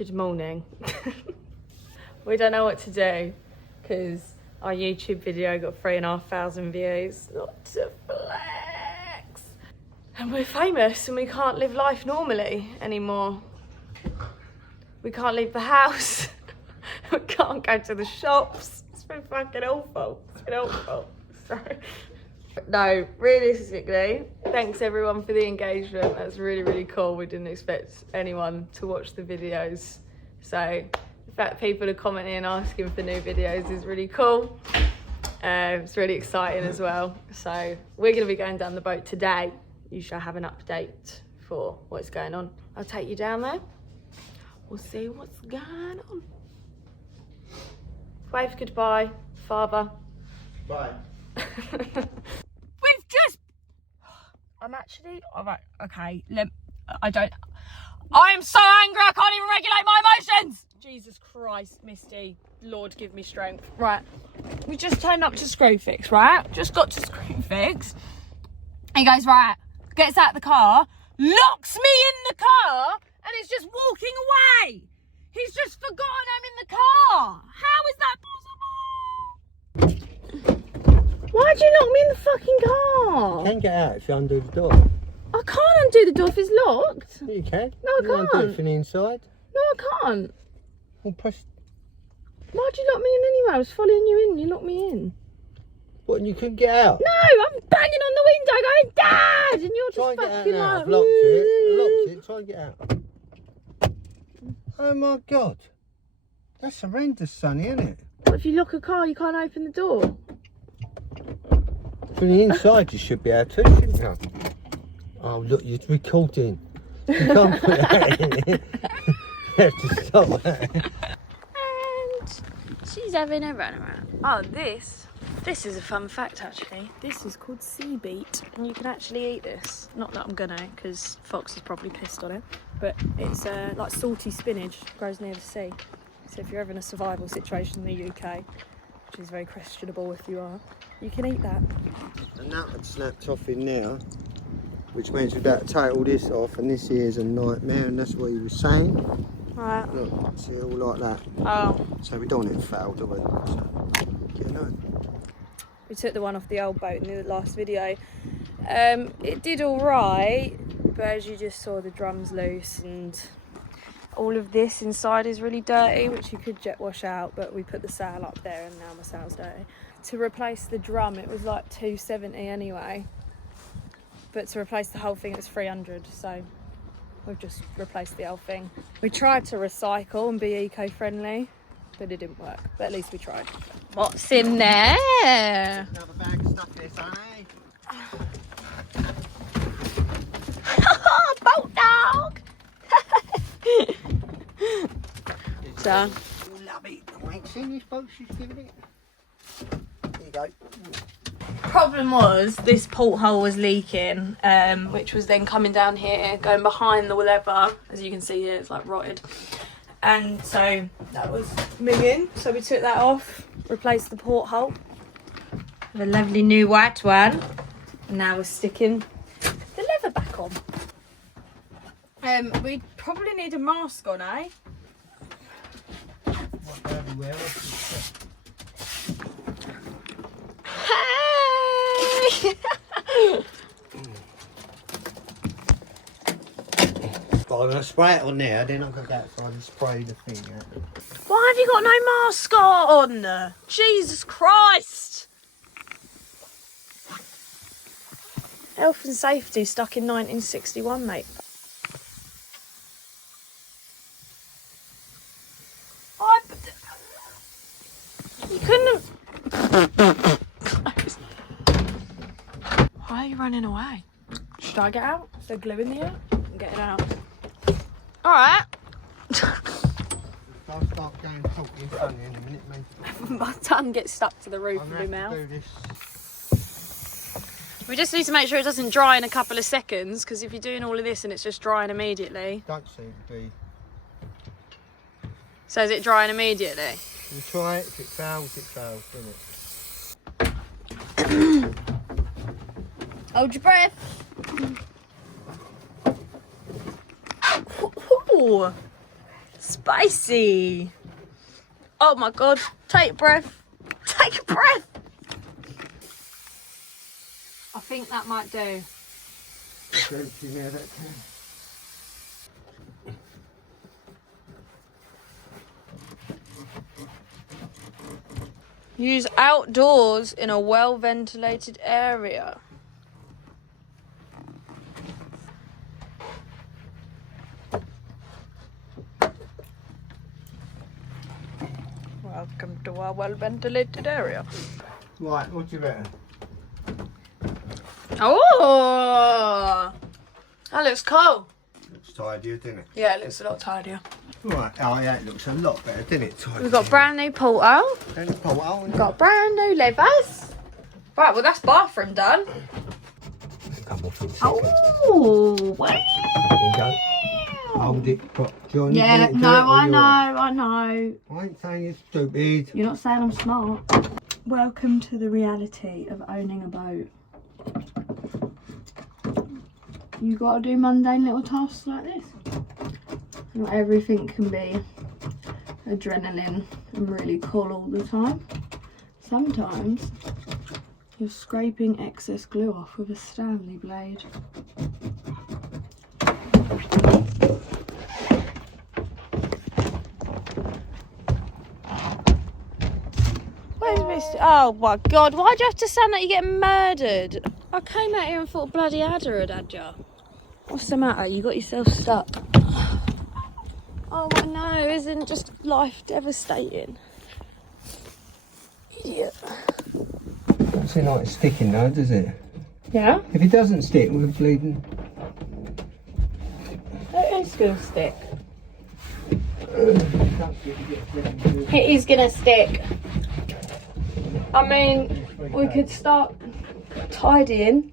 Good morning. We don't know what to do because our YouTube video got 3,500 views. Not to flex. And we're famous and we can't live life normally anymore. We can't leave the house. We can't go to the shops. It's been fucking awful. It's been awful. Sorry. No, realistically, thanks everyone for the engagement. That's really, really cool. We didn't expect anyone to watch the videos. So the fact people are commenting and asking for new videos is really cool. It's really exciting as well. So we're going to be going down the boat today. You shall have an update for what's going on. I'll take you down there. We'll see what's going on. Wave goodbye, father. Bye. I'm actually, all right, okay, I am so angry I can't even regulate my emotions. Jesus Christ, Misty, Lord give me strength. Right, we just turned up to Screwfix, right? Just got to Screwfix. He goes, right, gets out of the car, locks me in the car, and is just walking away. He's just forgotten I'm in the car. How is that possible? Why'd you lock me in the fucking car? You can get out if you undo the door. I can't undo the door if it's locked. You can. No, I You undo can't. it from the inside. No, I can't. Well, press. Why'd you lock me in anyway? I was following you in. You locked me in. What? And you couldn't get out? No, I'm banging on the window going, Dad! And you're Try just and get out fucking now. like... I've locked it. I locked it. Try and get out. Oh my God. That's horrendous, Sonny, isn't it? But if you lock a car, you can't open the door. From the inside, you should be able to, shouldn't you? Oh, look, you're recording. You can't put that in it. You have to stop that. And she's having a run around. Oh, this is a fun fact, actually. This is called sea beet, and you can actually eat this. Not that I'm gonna, because Fox is probably pissed on it. But it's like salty spinach, grows near the sea. So if you're ever in a survival situation in the UK, which is very questionable if you are, you can eat that. The nut had snapped off in there, which means we've got to take all this off, and this here is a nightmare, and that's what he was saying. Right. Look, see, all like that. Oh. So we don't want it to fail, do we? So, get a note. We took the one off the old boat in the last video. It did all right, but as you just saw, the drum's loose and all of this inside is really dirty, which you could jet wash out, but we put the sail up there and now my sail's dirty. To replace the drum, it was like $270 anyway, but to replace the whole thing, it's $300, so we've just replaced the whole thing. We tried to recycle and be eco-friendly, but it didn't work, but at least we tried. What's in there? Another bag of stuff here, Sonny. Boat dog! So, Love it. I ain't seen this boat she's giving it. There you go. problem was this porthole was leaking, which was then coming down here, going behind the leather. As you can see here, it's like rotted. And so that was minging. So we took that off, replaced the porthole with a lovely new white one. And now we're sticking the leather back on. We probably need a mask on, eh? Hey! But I'm going to spray it on there, then I'm going to go outside and spray the thing out. Why have you got no mask on? Jesus Christ! Health and safety stuck in 1961, mate. You couldn't have... Why are you running away? Should I get out? Is there glue in the air? I'm getting out. Alright. I'll start going talking funny in a minute, mate. My tongue gets stuck to the roof of my mouth. We just need to make sure it doesn't dry in a couple of seconds, because if you're doing all of this and it's just drying immediately. Don't seem to be. So is it drying immediately? You try it, if it fails, doesn't it? Hold your breath. Ooh. Spicy. Oh my God. Take a breath. Take a breath. I think that might do. Use outdoors in a well-ventilated area. Welcome to our well-ventilated area. Right, what do you reckon? Oh, that looks cool. Looks tidier, doesn't it? Yeah, it looks a lot tidier. Right, oh yeah, it looks a lot better, doesn't it? Tidier. We've got brand new porthole. And porthole, We've got brand new levers. Right, well that's bathroom done. a couple of things. Oh, wow. There you go. Hold it, do you want Yeah, to do no, it, or I you know, want? I know. I ain't saying you're stupid. You're not saying I'm smart. Welcome to the reality of owning a boat. You gotta do mundane little tasks like this. Not everything can be adrenaline and really cool all the time. Sometimes you're scraping excess glue off with a Stanley blade. Where's Mr. Oh my God, why'd you have to sound like you're getting murdered? I came out here and thought bloody adder had ya. What's the matter? You got yourself stuck. Oh no, isn't just life devastating? Idiot. Doesn't seem like it's sticking though, does it? Yeah? If it doesn't stick, we're bleeding. It is gonna stick. It is gonna stick. I mean, we could start tidying.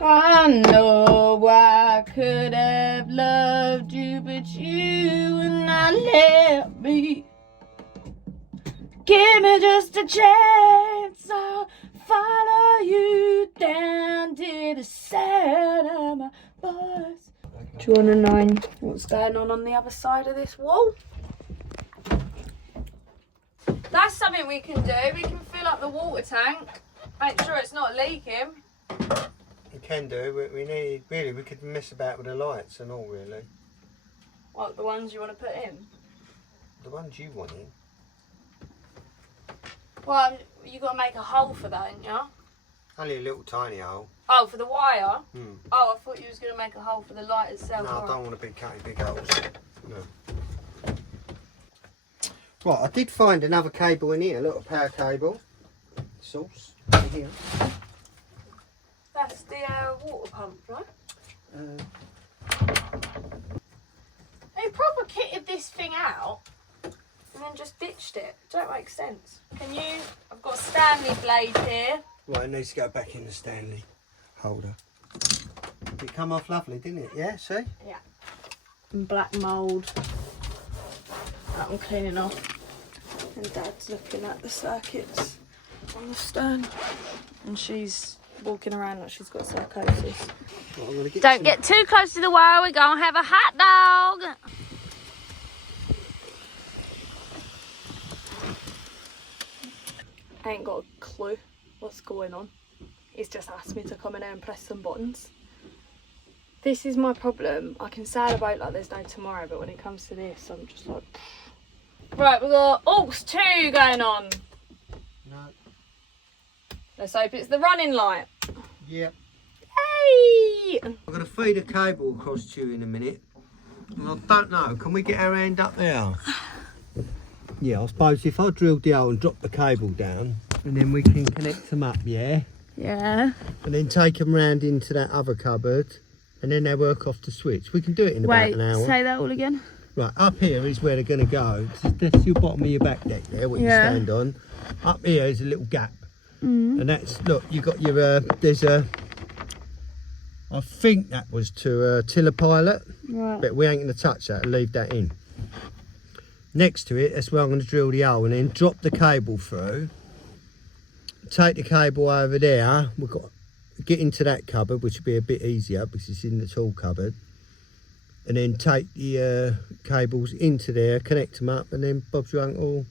I know I could have loved you, but you would not let me. Give me just a chance, I'll follow you down to the side of my bus. Do you want to know what's going on the other side of this wall? That's something we can do. We can fill up the water tank, make sure it's not leaking. We can do, we need, really, we could mess about with the lights and all, really. What, the ones you want to put in? The ones you want in. Well, you got to make a hole for that, ain't you? Only a little tiny hole. Oh, for the wire? Hmm. Oh, I thought you was going to make a hole for the light itself. No, I don't want to be cutting big holes. No. Right, I did find another cable in here, a little power cable. Source, in here. That's the water pump, right? They proper kitted this thing out and then just ditched it. Don't make sense. Can you? I've got a Stanley blade here. Right, it needs to go back in the Stanley holder. It come off lovely, didn't it? Yeah, see? Yeah. And black mould. That I'm cleaning off. And Dad's looking at the circuits on the stern. And she's walking around like she's got psychosis. Well, I'm gonna get Don't some... get too close to the wire, we're gonna have a hot dog. I ain't got a clue what's going on. He's just asked me to come in here and press some buttons. This is my problem. I can sail a boat like there's no tomorrow, but when it comes to this, I'm just like... Right, we've got aux 2 going on. No. Let's hope it's the running light. Yep. Hey! I'm going to feed a cable across to you in a minute. And I don't know, can we get our hand up there? Yeah, I suppose if I drilled the hole and dropped the cable down, and then we can connect them up, yeah? Yeah. And then take them round into that other cupboard, and then they work off the switch. We can do it in about an hour. Wait, say that all again. Right, up here is where they're going to go. That's your bottom of your back deck there, what you stand on. Up here is a little gap. And that's, look, you got your, there's a, I think that was to tiller pilot. Right. But we ain't going to touch that, leave that in. Next to it, that's where I'm going to drill the hole and then drop the cable through. Take the cable over there. We've got to get into that cupboard, which will be a bit easier because it's in the tool cupboard. and then take the cables into there, connect them up, and then Bob's your uncle.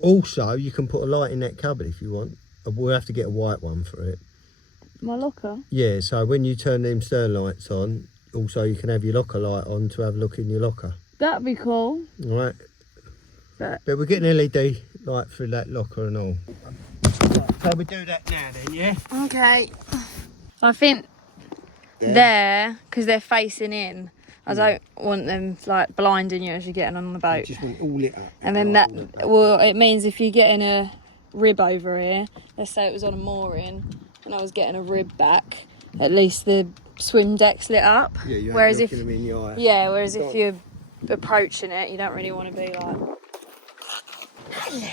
Also, you can put a light in that cupboard if you want. We'll have to get a white one for it. My locker? Yeah, so when you turn them stern lights on, also you can have your locker light on to have a look in your locker. That'd be cool. All right. But we're getting LED light through that locker and all. So we do that now then, yeah? Okay. I think there, because they're facing in, I don't want them like blinding you as you're getting on the boat. You just want all lit up. And then that, well, it means if you're getting a rib over here, let's say it was on a mooring and I was getting a rib back, at least the swim deck's lit up. Yeah, you're whereas if them in your eye. Yeah, whereas if you're approaching it, you don't really want to be like, hello,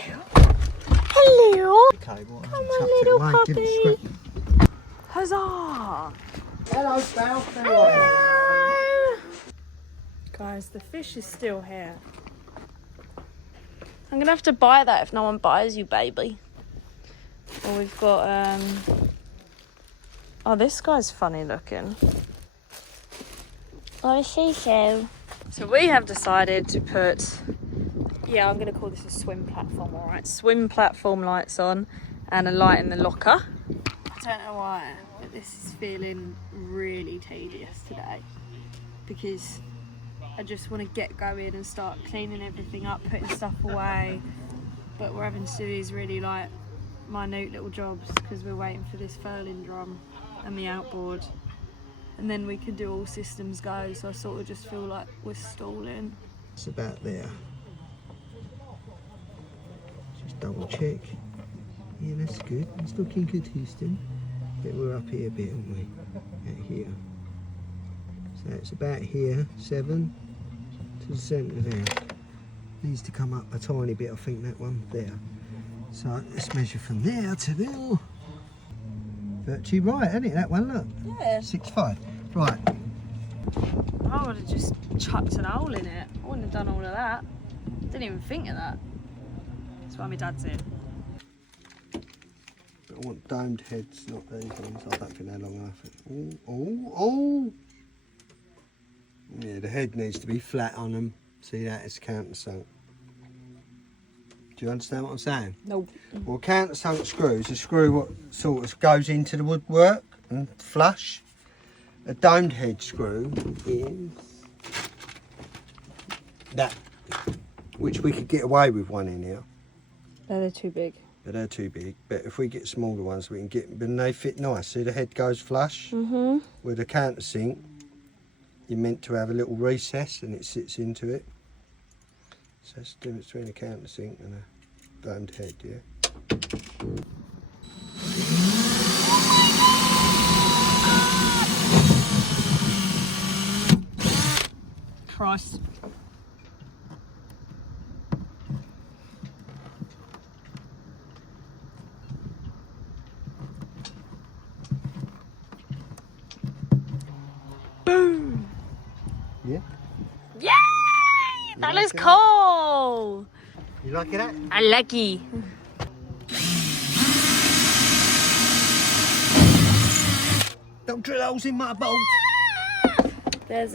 hello, Okay, well, come on little puppy, huzzah. Hello, pal. Hello. Guys, the fish is still here. I'm gonna have to buy that if no one buys you, baby. Well, we've got oh, this guy's funny looking. Oh, she so. So we have decided to put, yeah, I'm gonna call this a swim platform, all right? Swim platform lights on and a light in the locker. I don't know why, but this is feeling really tedious today because I just want to get going and start cleaning everything up, putting stuff away. But we're having to do these really like minute little jobs because we're waiting for this furling drum and the outboard. And then we can do all systems go. So I sort of just feel like we're stalling. It's about there. Just double check. Yeah, that's good. It's looking good, Houston. But we're up here a bit, aren't we? At here. So it's about here, 7 to the centre there. Needs to come up a tiny bit, I think, that one there. So let's measure from there to there. Virtually right, isn't it, that one, look? Yeah. 6'5". Right. I would have just chucked an hole in it. I wouldn't have done all of that. Didn't even think of that. That's why my dad's in. I want domed heads, not these ones. I don't think they're long enough. Oh! Yeah, the head needs to be flat on them. See that? It's countersunk. Do you understand what I'm saying? Nope. Well, countersunk screws, a screw what sort of goes into the woodwork and flush. A domed head screw is that, which we could get away with one in here. They're too big. But they're too big. But if we get smaller ones, we can get, but they fit nice. See, the head goes flush. Mm-hmm. With a countersink, you're meant to have a little recess and it sits into it. So that's the difference between a countersink and a domed head, yeah? Christ. Boom! Yeah? Yay! That looks cool! You like it? I like it. Don't drill holes in my boat! There's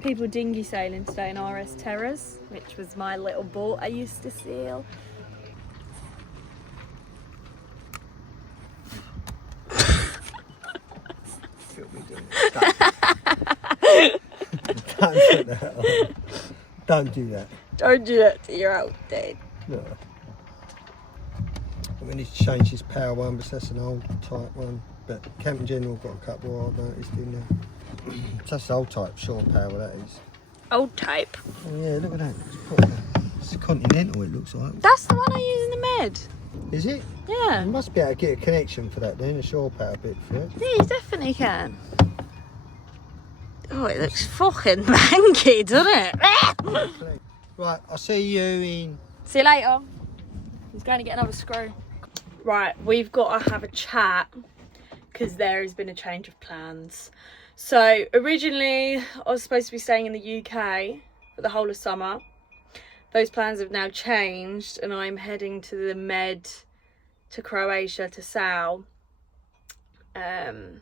people dinghy sailing today in RS Terrors, which was my little boat I used to sail. Don't put that on. Don't do that. Don't do that to your old dad. No. We need to change this power one, but that's an old type one. But Camping General got a couple I've noticed in there. So that's the old type, Sean power that is. Old type. Oh yeah, look at that. It's Continental, it looks like. That's the one I use in the med. Is it? Yeah. You must be able to get a connection for that then, a shore power bit for it. Yeah, you definitely can. Oh, it looks fucking manky, doesn't it? Right, I'll see you in... See you later. He's going to get another screw. Right, we've got to have a chat because there has been a change of plans. So originally I was supposed to be staying in the UK for the whole of summer. Those plans have now changed and I'm heading to the Med, to Croatia, to Sal in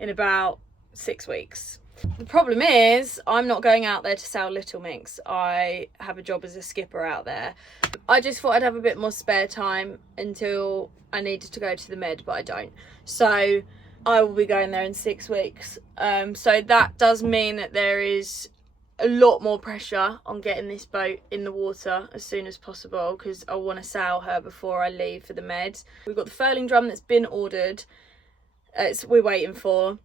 about 6 weeks. The problem is I'm not going out there to sell little minks. I have a job as a skipper out there. I just thought I'd have a bit more spare time until I needed to go to the med, but I don't. So I will be going there in 6 weeks. So that does mean that there is a lot more pressure on getting this boat in the water as soon as possible, because I want to sail her before I leave for the med. We've got the furling drum that's been ordered. We're waiting for.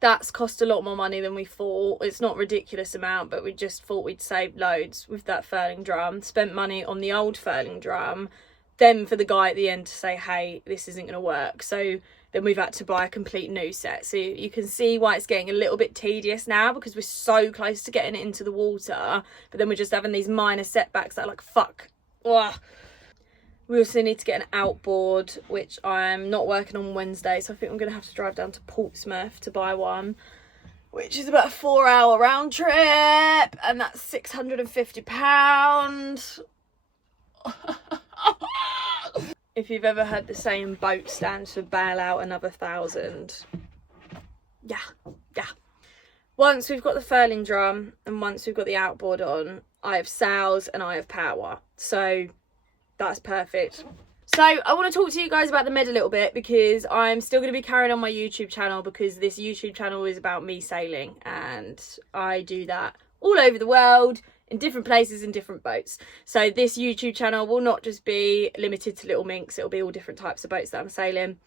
That's cost a lot more money than we thought. It's not a ridiculous amount, but we just thought we'd save loads with that furling drum. Spent money on the old furling drum. Then for the guy at the end to say, hey, this isn't going to work. So then we've had to buy a complete new set. So you can see why it's getting a little bit tedious now, because we're so close to getting it into the water. But then we're just having these minor setbacks that are like, fuck. Ugh. We also need to get an outboard, which I'm not working on Wednesday. So I think I'm going to have to drive down to Portsmouth to buy one, which is about a 4-hour round trip. And that's £650. If you've ever heard the saying boat stands for bail out another 1,000. Yeah. Once we've got the furling drum and once we've got the outboard on, I have sails and I have power. So that's perfect. So I want to talk to you guys about the med a little bit, because I'm still going to be carrying on my YouTube channel, because this YouTube channel is about me sailing and I do that all over the world, in different places, in different boats. So this YouTube channel will not just be limited to little minks, it'll be all different types of boats that I'm sailing.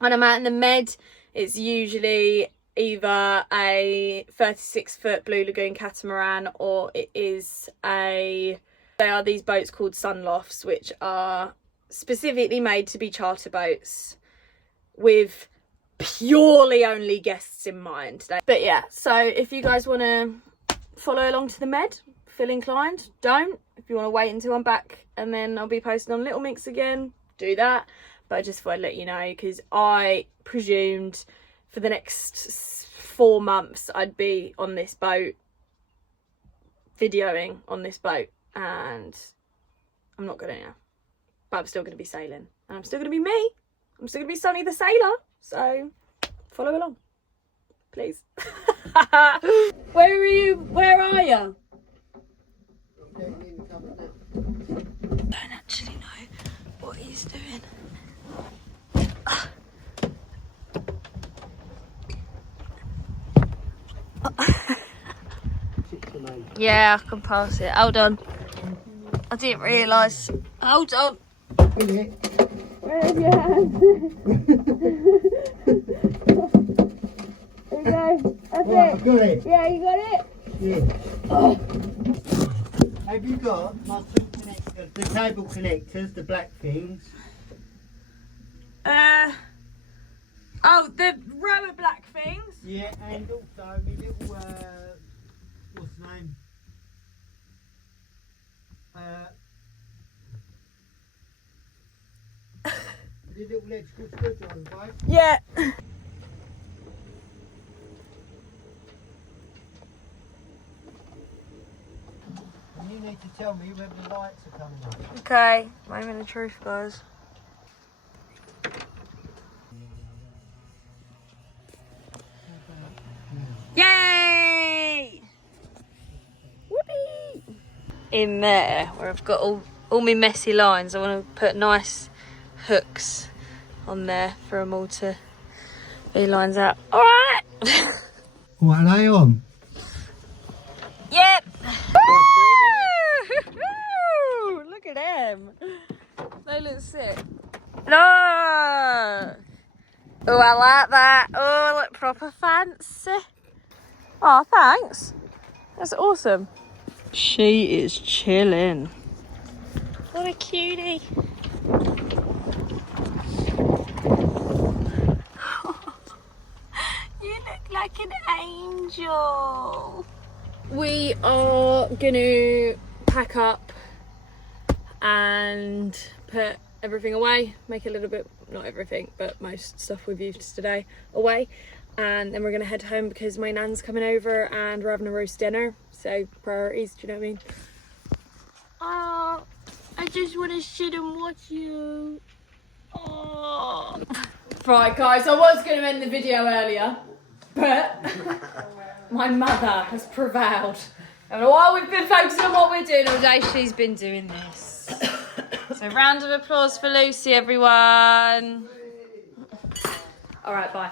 When I'm out in the med, it's usually either a 36-foot Blue Lagoon catamaran, or it is they are these boats called sunlofts, which are specifically made to be charter boats with purely only guests in mind. But yeah, so if you guys want to follow along to the med, feel inclined. Don't. If you want to wait until I'm back and then I'll be posting on little minks again, do that. But I just thought I'd let you know, because I presumed for the next 4 months I'd be on this boat, videoing on this boat, and I'm not gonna now. But I'm still gonna be sailing, and I'm still gonna be me. I'm still gonna be Sunny the Sailor. So follow along, please. Where are you? Where are you? I Don't actually know what he's doing. Yeah, I can pass it. Hold on. I didn't realise. Hold on. Where's your hand? There you go. That's Right, it. I've got it. Yeah, you got it? Yeah. Oh. Have you got my two connectors, the cable connectors, the black things? Oh, the row of black things? Yeah, and also my little, what's the name? The little electrical screwdriver, right? Yeah. You need to tell me when the lights are coming on. Okay, moment of truth, guys. Yay! Whoopee! In there, where I've got all my messy lines, I want to put nice hooks on there for them all to be lines out. All right. What are they on? Yep. Woo! Look at them. They look sick. No. Oh, I like that. Oh, look proper fancy. Oh, thanks. That's awesome. She is chilling. What a cutie. You look like an angel. We are gonna pack up and put everything away, make a little bit, not everything, but most stuff we've used today away, and then we're gonna head home because my nan's coming over and we're having a roast dinner. So priorities, do you know what I mean? Oh, I just want to sit and watch you. Oh. Right guys, I was going to end the video earlier, But my mother has prevailed. And while we've been focusing on what we're doing all day, she's been doing this. So round of applause for Lucy, everyone. All right, bye.